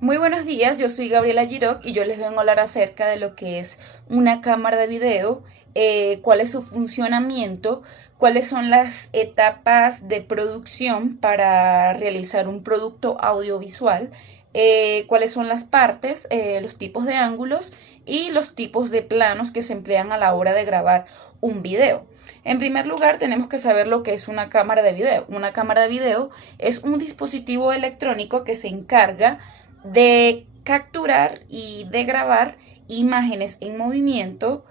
Muy buenos días, yo soy Gabriela Giroc y yo les vengo a hablar acerca de lo que es una cámara de video, cuál es su funcionamiento, cuáles son las etapas de producción para realizar un producto audiovisual, cuáles son las partes, los tipos de ángulos y los tipos de planos que se emplean a la hora de grabar un video. En primer lugar, tenemos que saber lo que es una cámara de video. Una cámara de video es un dispositivo electrónico que se encarga de capturar y de grabar imágenes en movimiento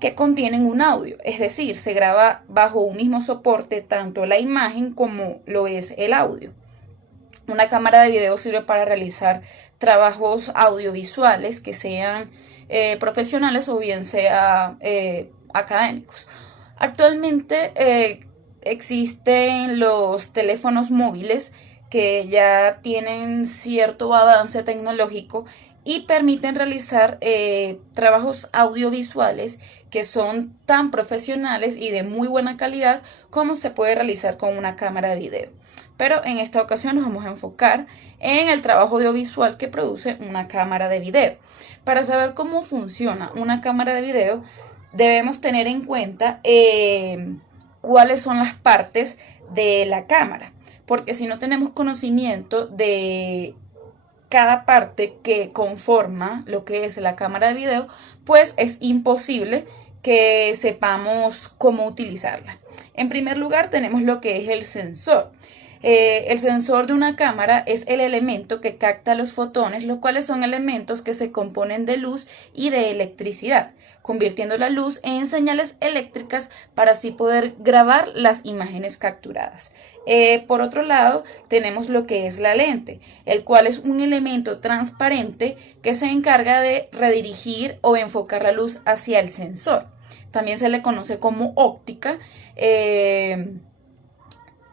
que contienen un audio, es decir, se graba bajo un mismo soporte tanto la imagen como lo es el audio. Una cámara de video sirve para realizar trabajos audiovisuales que sean profesionales o bien sea académicos. Actualmente existen los teléfonos móviles que ya tienen cierto avance tecnológico y permiten realizar trabajos audiovisuales que son tan profesionales y de muy buena calidad como se puede realizar con una cámara de video. Pero en esta ocasión nos vamos a enfocar en el trabajo audiovisual que produce una cámara de video. Para saber cómo funciona una cámara de video, debemos tener en cuenta cuáles son las partes de la cámara, porque si no tenemos conocimiento de cada parte que conforma lo que es la cámara de video, pues es imposible que sepamos cómo utilizarla. En primer lugar, tenemos lo que es el sensor. El sensor de una cámara es el elemento que capta los fotones, los cuales son elementos que se componen de luz y de electricidad, convirtiendo la luz en señales eléctricas para así poder grabar las imágenes capturadas. Por otro lado, tenemos lo que es la lente, el cual es un elemento transparente que se encarga de redirigir o enfocar la luz hacia el sensor. También se le conoce como óptica.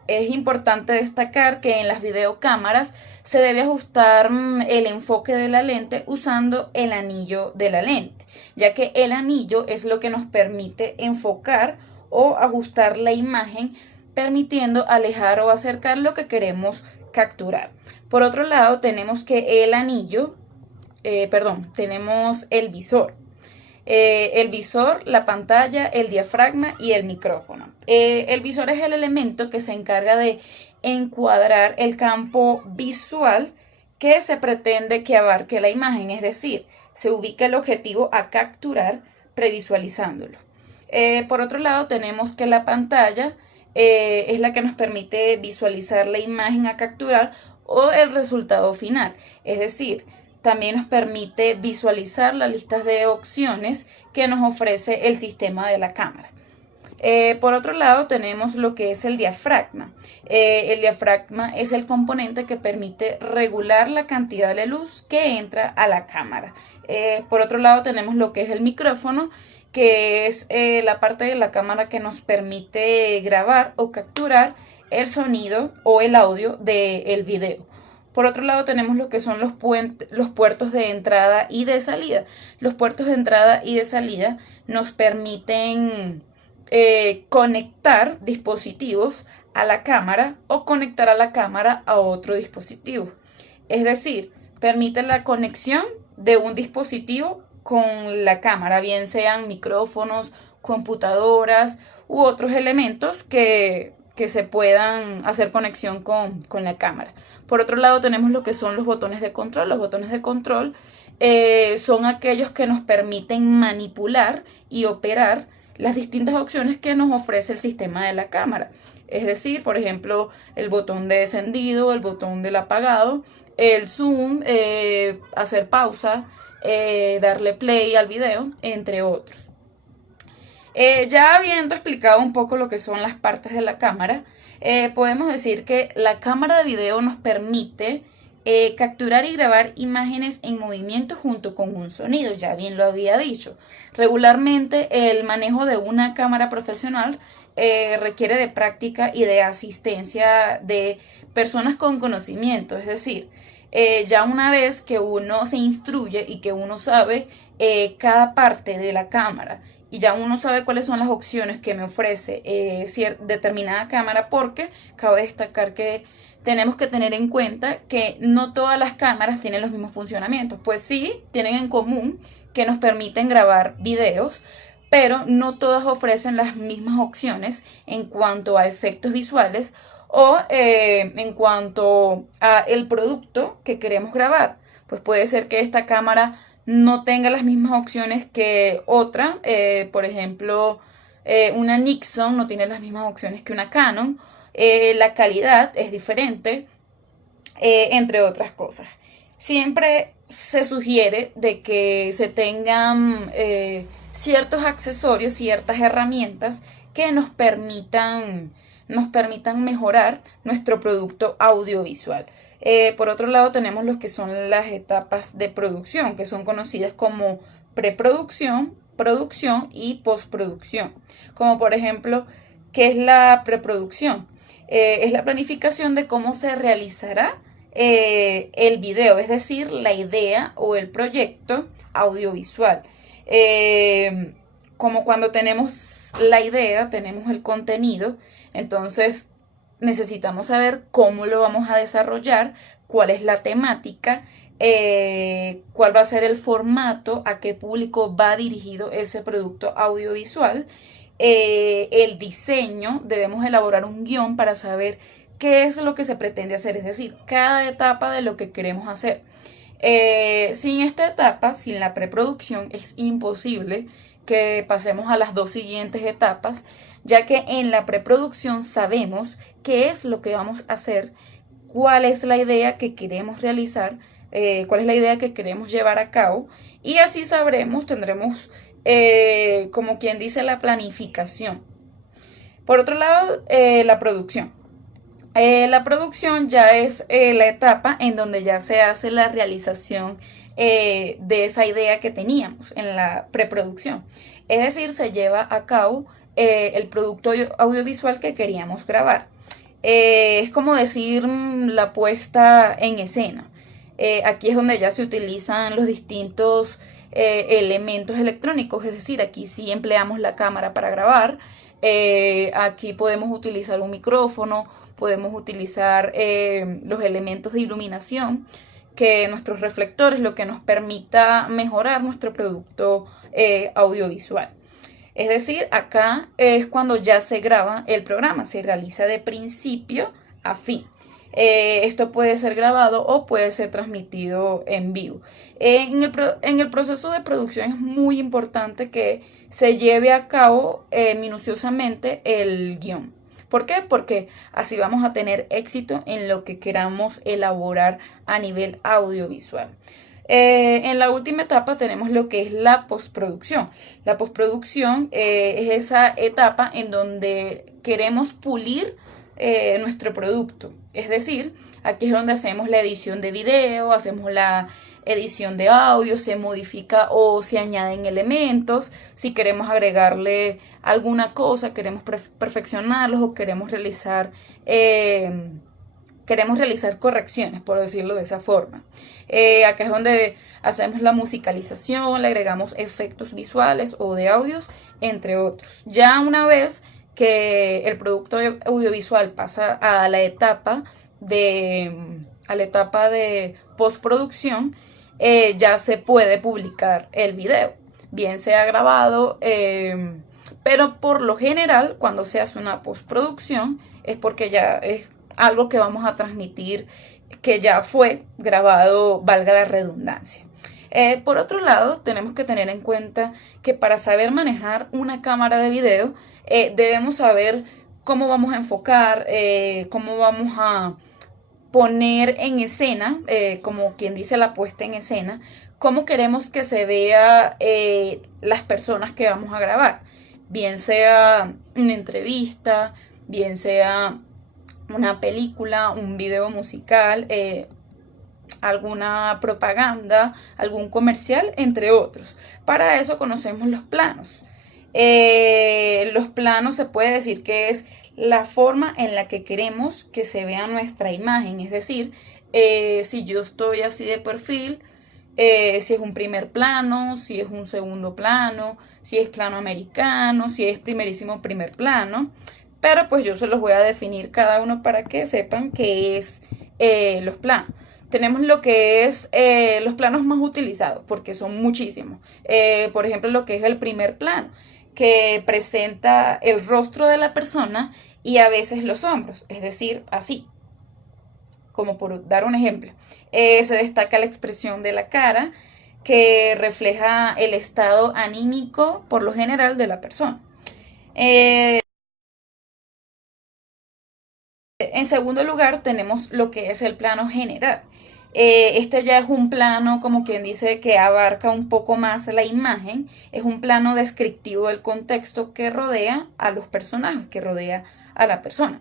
Es importante destacar que en las videocámaras se debe ajustar el enfoque de la lente usando el anillo de la lente, ya que el anillo es lo que nos permite enfocar o ajustar la imagen, permitiendo alejar o acercar lo que queremos capturar. Por otro lado, tenemos que el anillo, tenemos el visor. El visor, la pantalla, el diafragma y el micrófono. El visor es el elemento que se encarga de encuadrar el campo visual que se pretende que abarque la imagen, es decir, se ubica el objetivo a capturar previsualizándolo. Por otro lado, tenemos que la pantalla es la que nos permite visualizar la imagen a capturar o el resultado final, es decir, también nos permite visualizar las listas de opciones que nos ofrece el sistema de la cámara. Por otro lado, tenemos lo que es el diafragma. El diafragma es el componente que permite regular la cantidad de luz que entra a la cámara. Por otro lado, tenemos lo que es el micrófono, que es la parte de la cámara que nos permite grabar o capturar el sonido o el audio del video. Por otro lado, tenemos lo que son los puertos de entrada y de salida. Los puertos de entrada y de salida nos permiten conectar dispositivos a la cámara o conectar a la cámara a otro dispositivo. Es decir, permite la conexión de un dispositivo con la cámara, bien sean micrófonos, computadoras u otros elementos que se puedan hacer conexión con la cámara. Por otro lado, tenemos lo que son los botones de control. Los botones de control son aquellos que nos permiten manipular y operar las distintas opciones que nos ofrece el sistema de la cámara. Es decir, por ejemplo, el botón de encendido, el botón del apagado, el zoom, hacer pausa, darle play al video, entre otros. Ya habiendo explicado un poco lo que son las partes de la cámara, podemos decir que la cámara de video nos permite capturar y grabar imágenes en movimiento junto con un sonido, ya bien lo había dicho. Regularmente el manejo de una cámara profesional requiere de práctica y de asistencia de personas con conocimiento, es decir, ya una vez que uno se instruye y que uno sabe cada parte de la cámara y ya uno sabe cuáles son las opciones que me ofrece determinada cámara, porque cabe destacar que tenemos que tener en cuenta que no todas las cámaras tienen los mismos funcionamientos. Pues sí, tienen en común que nos permiten grabar videos, pero no todas ofrecen las mismas opciones en cuanto a efectos visuales o en cuanto a el producto que queremos grabar. Pues puede ser que esta cámara no tenga las mismas opciones que otra, por ejemplo, una Nikon no tiene las mismas opciones que una Canon, la calidad es diferente, entre otras cosas. Siempre se sugiere de que se tengan ciertos accesorios, ciertas herramientas que nos permitan mejorar nuestro producto audiovisual. Por otro lado, tenemos lo que son las etapas de producción, que son conocidas como preproducción, producción y postproducción. Como por ejemplo, ¿qué es la preproducción? Es la planificación de cómo se realizará el video, es decir, la idea o el proyecto audiovisual. Como cuando tenemos la idea, tenemos el contenido, entonces necesitamos saber cómo lo vamos a desarrollar, cuál es la temática, cuál va a ser el formato, a qué público va dirigido ese producto audiovisual. El diseño, debemos elaborar un guión para saber qué es lo que se pretende hacer, es decir, cada etapa de lo que queremos hacer. Sin esta etapa, sin la preproducción, es imposible que pasemos a las dos siguientes etapas, ya que en la preproducción sabemos qué es lo que vamos a hacer, cuál es la idea que queremos realizar, cuál es la idea que queremos llevar a cabo, y así tendremos como quien dice la planificación. Por otro lado, la producción. La producción ya es la etapa en donde ya se hace la realización de esa idea que teníamos en la preproducción. Es decir, se lleva a cabo el producto audiovisual que queríamos grabar. Es como decir la puesta en escena. Aquí es donde ya se utilizan los distintos elementos electrónicos, es decir, aquí sí empleamos la cámara para grabar, aquí podemos utilizar un micrófono, podemos utilizar los elementos de iluminación, que nuestros reflectores, lo que nos permita mejorar nuestro producto audiovisual. Es decir, acá es cuando ya se graba el programa, se realiza de principio a fin. Esto puede ser grabado o puede ser transmitido en vivo. En el proceso de producción es muy importante que se lleve a cabo minuciosamente el guión. ¿Por qué? Porque así vamos a tener éxito en lo que queramos elaborar a nivel audiovisual. En la última etapa tenemos lo que es la postproducción. La postproducción es esa etapa en donde queremos pulir nuestro producto. Es decir, aquí es donde hacemos la edición de video, hacemos la edición de audio, se modifica o se añaden elementos, si queremos agregarle alguna cosa, queremos perfeccionarlos o queremos realizar correcciones, por decirlo de esa forma. Acá es donde hacemos la musicalización, le agregamos efectos visuales o de audios, entre otros. Ya una vez que el producto audiovisual pasa a la etapa de postproducción, ya se puede publicar el video, bien sea grabado, pero por lo general cuando se hace una postproducción es porque ya es algo que vamos a transmitir que ya fue grabado, valga la redundancia. Por otro lado, tenemos que tener en cuenta que para saber manejar una cámara de video, debemos saber cómo vamos a enfocar, cómo vamos a poner en escena, como quien dice la puesta en escena, cómo queremos que se vea las personas que vamos a grabar, bien sea una entrevista, bien sea una película, un video musical, alguna propaganda, algún comercial, entre otros. Para eso conocemos los planos. Los planos se puede decir que es la forma en la que queremos que se vea nuestra imagen, es decir, si yo estoy así de perfil, si es un primer plano, si es un segundo plano, si es plano americano, si es primerísimo primer plano. Pero pues yo se los voy a definir cada uno para que sepan qué es los planos. Tenemos lo que es los planos más utilizados, porque son muchísimos. Por ejemplo, lo que es el primer plano, que presenta el rostro de la persona y a veces los hombros, es decir, así, como por dar un ejemplo. Se destaca la expresión de la cara, que refleja el estado anímico, por lo general, de la persona. En segundo lugar, tenemos lo que es el plano general. Este ya es un plano, como quien dice, que abarca un poco más la imagen. Es un plano descriptivo del contexto que rodea a los personajes, que rodea a la persona.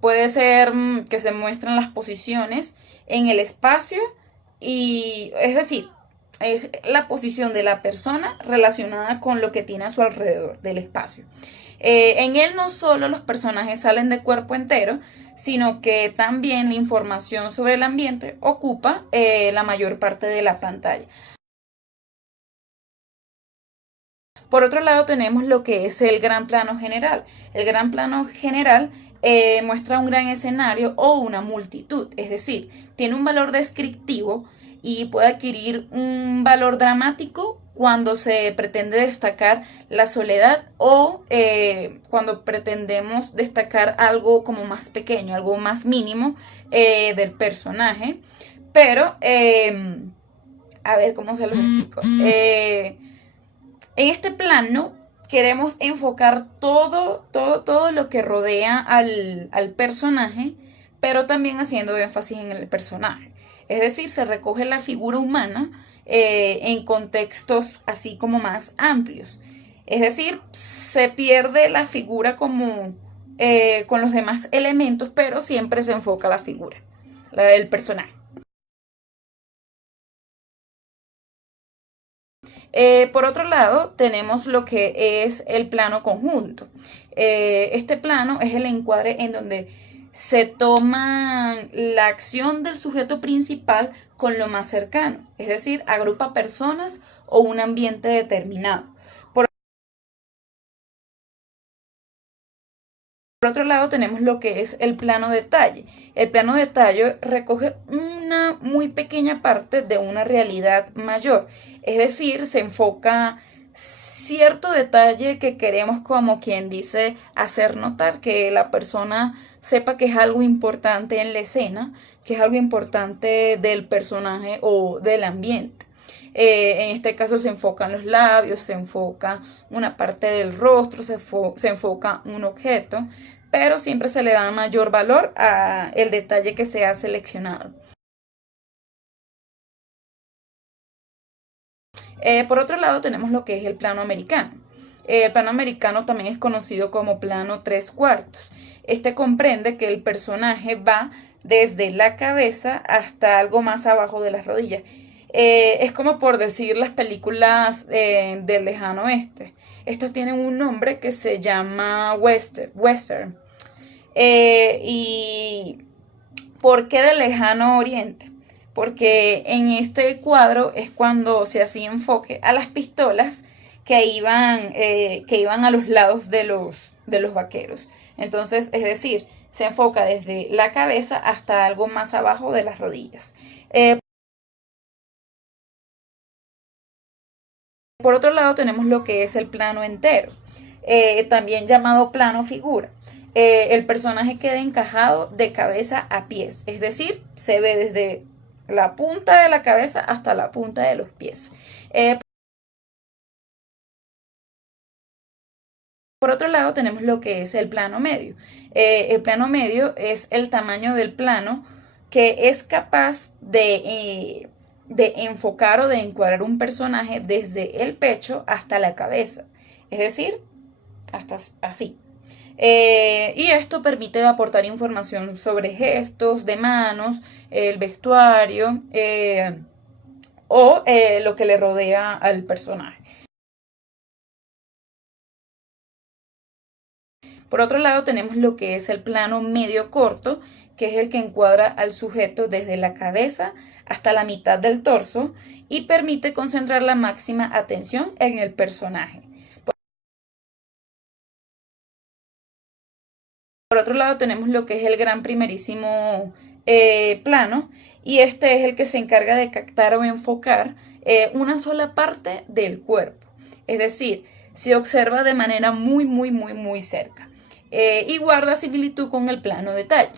Puede ser que se muestran las posiciones en el espacio y, es decir, es la posición de la persona relacionada con lo que tiene a su alrededor del espacio. En él no solo los personajes salen de cuerpo entero, sino que también la información sobre el ambiente ocupa la mayor parte de la pantalla. Por otro lado tenemos lo que es el gran plano general. El gran plano general muestra un gran escenario o una multitud, es decir, tiene un valor descriptivo y puede adquirir un valor dramático cuando se pretende destacar la soledad o cuando pretendemos destacar algo como más pequeño, algo más mínimo del personaje. Pero, a ver cómo se los explico. En este plano queremos enfocar todo lo que rodea al personaje, pero también haciendo énfasis en el personaje. Es decir, se recoge la figura humana en contextos así como más amplios. Es decir, se pierde la figura como con los demás elementos, pero siempre se enfoca la figura, la del personaje. Por otro lado, tenemos lo que es el plano conjunto. Este plano es el encuadre en donde se toma la acción del sujeto principal con lo más cercano, es decir, agrupa personas o un ambiente determinado. Por otro lado tenemos lo que es el plano detalle. El plano detalle recoge una muy pequeña parte de una realidad mayor, es decir, se enfoca cierto detalle que queremos, como quien dice, hacer notar, que la persona sepa que es algo importante en la escena, que es algo importante del personaje o del ambiente. En este caso se enfocan los labios, se enfoca una parte del rostro, se enfoca un objeto, pero siempre se le da mayor valor a el detalle que se ha seleccionado. Por otro lado tenemos lo que es el plano americano. El plano americano también es conocido como plano tres cuartos. Este comprende que el personaje va desde la cabeza hasta algo más abajo de las rodillas. Es como por decir las películas del lejano oeste. Estas tienen un nombre que se llama western. ¿Y por qué del lejano oriente? Porque en este cuadro es cuando se hacía enfoque a las pistolas que iban a los lados de los vaqueros. Entonces, es decir, se enfoca desde la cabeza hasta algo más abajo de las rodillas. Por otro lado tenemos lo que es el plano entero, también llamado plano figura. El personaje queda encajado de cabeza a pies, es decir, se ve desde la punta de la cabeza hasta la punta de los pies. Por otro lado tenemos lo que es el plano medio. El plano medio es el tamaño del plano que es capaz de enfocar o de encuadrar un personaje desde el pecho hasta la cabeza. Es decir, hasta así. Y esto permite aportar información sobre gestos de manos, el vestuario o lo que le rodea al personaje. Por otro lado tenemos lo que es el plano medio corto, que es el que encuadra al sujeto desde la cabeza hasta la mitad del torso y permite concentrar la máxima atención en el personaje. Por otro lado tenemos lo que es el gran primerísimo plano, y este es el que se encarga de captar o enfocar una sola parte del cuerpo. Es decir, se observa de manera muy cerca y guarda similitud con el plano detalle.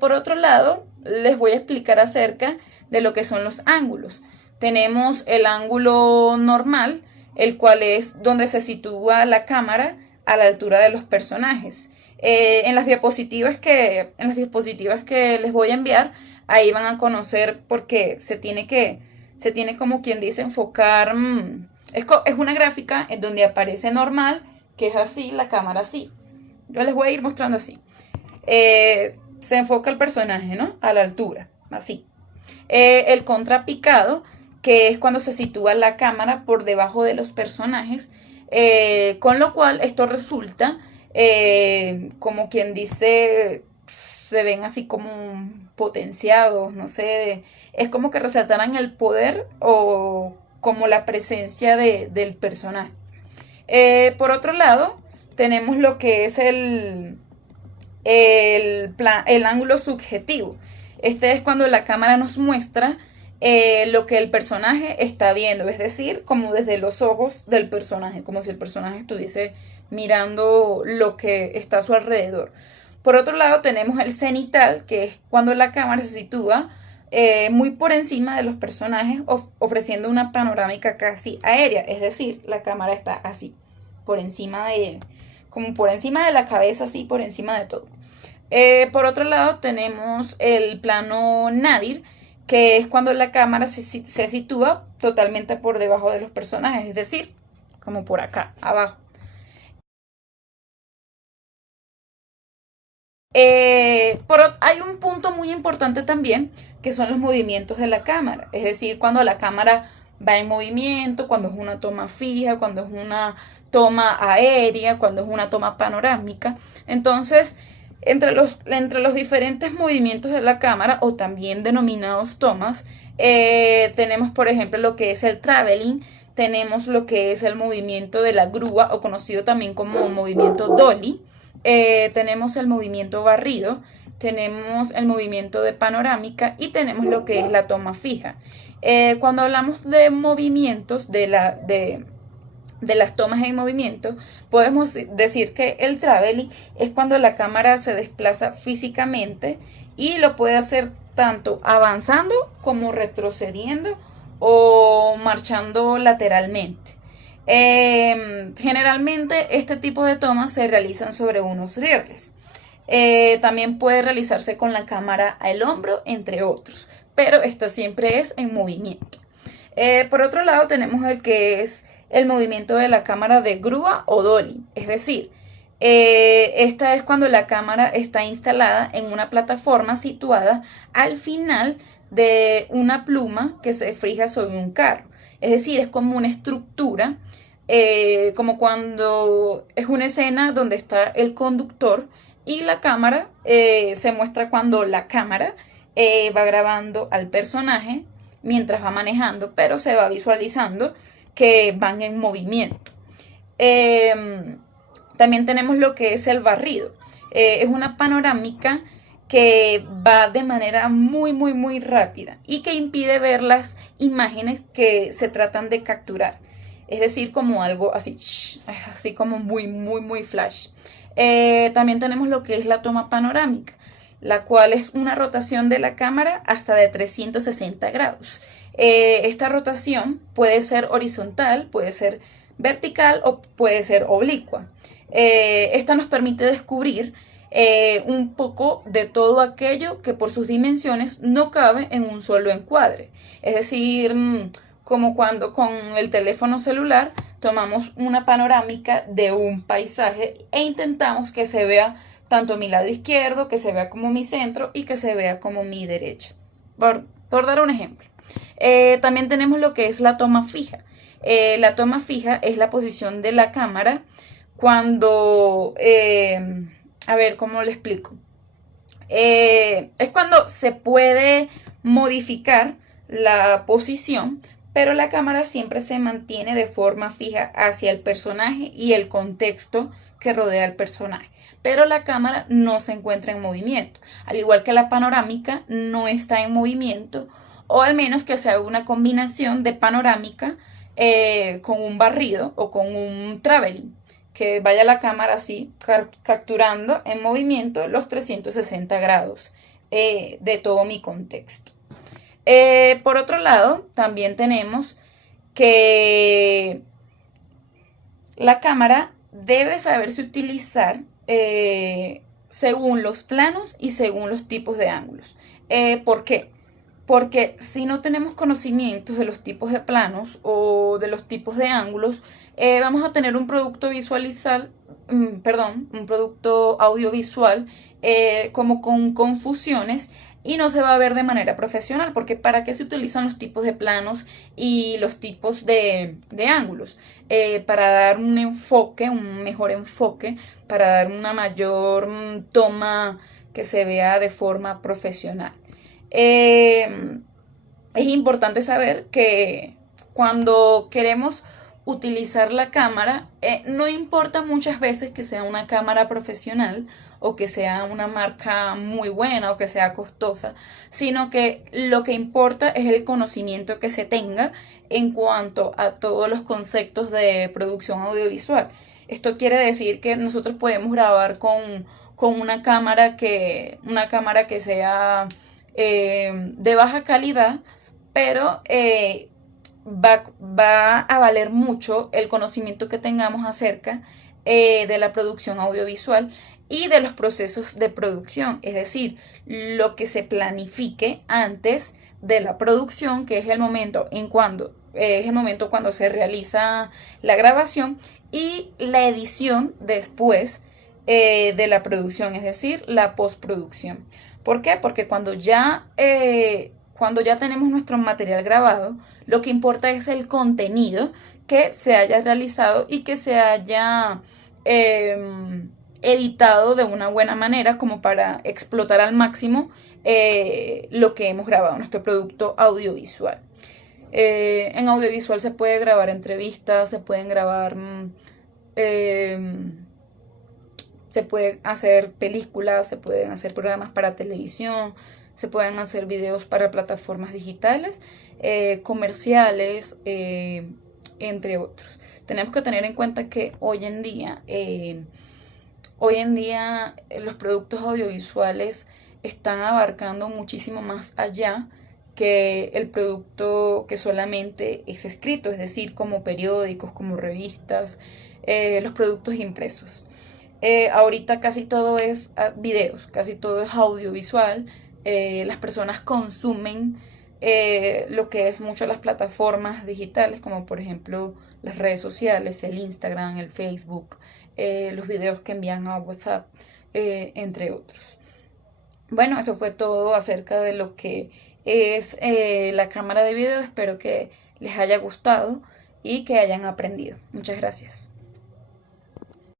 Por otro lado, les voy a explicar acerca de lo que son los ángulos. Tenemos el ángulo normal, el cual es donde se sitúa la cámara a la altura de los personajes. En las diapositivas que les voy a enviar, ahí van a conocer porque se tiene como quien dice enfocar. Es una gráfica en donde aparece normal, que es así, la cámara así. Yo les voy a ir mostrando así. Se enfoca el personaje, ¿no? A la altura, así. El contrapicado, que es cuando se sitúa la cámara por debajo de los personajes, con lo cual esto resulta, como quien dice, se ven así como potenciados, no sé, es como que resaltaran el poder o como la presencia del personaje. Por otro lado, tenemos lo que es el ángulo subjetivo. Este es cuando la cámara nos muestra lo que el personaje está viendo, es decir, como desde los ojos del personaje, como si el personaje estuviese mirando lo que está a su alrededor. Por otro lado tenemos el cenital, que es cuando la cámara se sitúa muy por encima de los personajes, ofreciendo una panorámica casi aérea, es decir, la cámara está así, por encima como por encima de la cabeza, así por encima de todo. Por otro lado tenemos el plano nadir, que es cuando la cámara se sitúa totalmente por debajo de los personajes, es decir, como por acá, abajo. Hay un punto muy importante también, que son los movimientos de la cámara, es decir, cuando la cámara va en movimiento, cuando es una toma fija, cuando es una toma aérea, cuando es una toma panorámica. Entonces, entre los diferentes movimientos de la cámara, o también denominados tomas, tenemos por ejemplo lo que es el traveling, tenemos lo que es el movimiento de la grúa, o conocido también como movimiento dolly, tenemos el movimiento barrido, tenemos el movimiento de panorámica y tenemos lo que es la toma fija. Cuando hablamos de movimientos de las tomas en movimiento, podemos decir que el traveling es cuando la cámara se desplaza físicamente y lo puede hacer tanto avanzando como retrocediendo o marchando lateralmente. Generalmente este tipo de tomas se realizan sobre unos rieles. También puede realizarse con la cámara al hombro, entre otros, pero esta siempre es en movimiento. Por otro lado tenemos el que es el movimiento de la cámara de grúa o dolly, es decir, esta es cuando la cámara está instalada en una plataforma situada al final de una pluma que se fija sobre un carro. Es decir, es como una estructura, como cuando es una escena donde está el conductor y la cámara, se muestra cuando la cámara va grabando al personaje mientras va manejando, pero se va visualizando que van en movimiento. También tenemos lo que es el barrido. Es una panorámica que va de manera muy rápida y que impide ver las imágenes que se tratan de capturar. Es decir, como algo así como muy flash. También tenemos lo que es la toma panorámica, la cual es una rotación de la cámara hasta de 360 grados. Esta rotación puede ser horizontal, puede ser vertical o puede ser oblicua. Esta nos permite descubrir un poco de todo aquello que por sus dimensiones no cabe en un solo encuadre. Es decir, como cuando con el teléfono celular tomamos una panorámica de un paisaje e intentamos que se vea tanto mi lado izquierdo, que se vea como mi centro y que se vea como mi derecha. Por dar un ejemplo. También tenemos lo que es la toma fija. La toma fija es la posición de la cámara cuando, a ver, ¿cómo le explico? Es cuando se puede modificar la posición, pero la cámara siempre se mantiene de forma fija hacia el personaje y el contexto que rodea al personaje. Pero la cámara no se encuentra en movimiento, al igual que la panorámica no está en movimiento, o al menos que se haga una combinación de panorámica con un barrido o con un traveling, que vaya la cámara así capturando en movimiento los 360 grados de todo mi contexto. Por otro lado, también tenemos que la cámara debe saberse utilizar según los planos y según los tipos de ángulos. ¿Por qué? Porque si no tenemos conocimientos de los tipos de planos o de los tipos de ángulos, vamos a tener un producto un producto audiovisual como con confusiones y no se va a ver de manera profesional, porque ¿para qué se utilizan los tipos de planos y los tipos de ángulos? Para dar un enfoque, un mejor enfoque, para dar una mayor toma que se vea de forma profesional. Es importante saber que cuando queremos utilizar la cámara, no importa muchas veces que sea una cámara profesional o que sea una marca muy buena o que sea costosa, sino que lo que importa es el conocimiento que se tenga en cuanto a todos los conceptos de producción audiovisual. Esto quiere decir que nosotros podemos grabar con una cámara que sea de baja calidad, pero va a valer mucho el conocimiento que tengamos acerca de la producción audiovisual y de los procesos de producción, es decir, lo que se planifique antes de la producción, que es el momento cuando se realiza la grabación, y la edición después de la producción, es decir, la postproducción. ¿Por qué? Porque cuando ya tenemos nuestro material grabado, lo que importa es el contenido que se haya realizado y que se haya editado de una buena manera como para explotar al máximo lo que hemos grabado, nuestro producto audiovisual. En audiovisual se puede grabar entrevistas, se pueden grabar, se pueden hacer películas, se pueden hacer programas para televisión, se pueden hacer videos para plataformas digitales, comerciales, entre otros. Tenemos que tener en cuenta que hoy en día los productos audiovisuales están abarcando muchísimo más allá que el producto que solamente es escrito, es decir, como periódicos, como revistas, los productos impresos. Ahorita casi todo es videos, casi todo es audiovisual. Las personas consumen lo que es mucho las plataformas digitales, como por ejemplo las redes sociales, el Instagram, el Facebook, los videos que envían a WhatsApp, entre otros. Bueno, eso fue todo acerca de lo que es la cámara de video. Espero que les haya gustado y que hayan aprendido. Muchas gracias.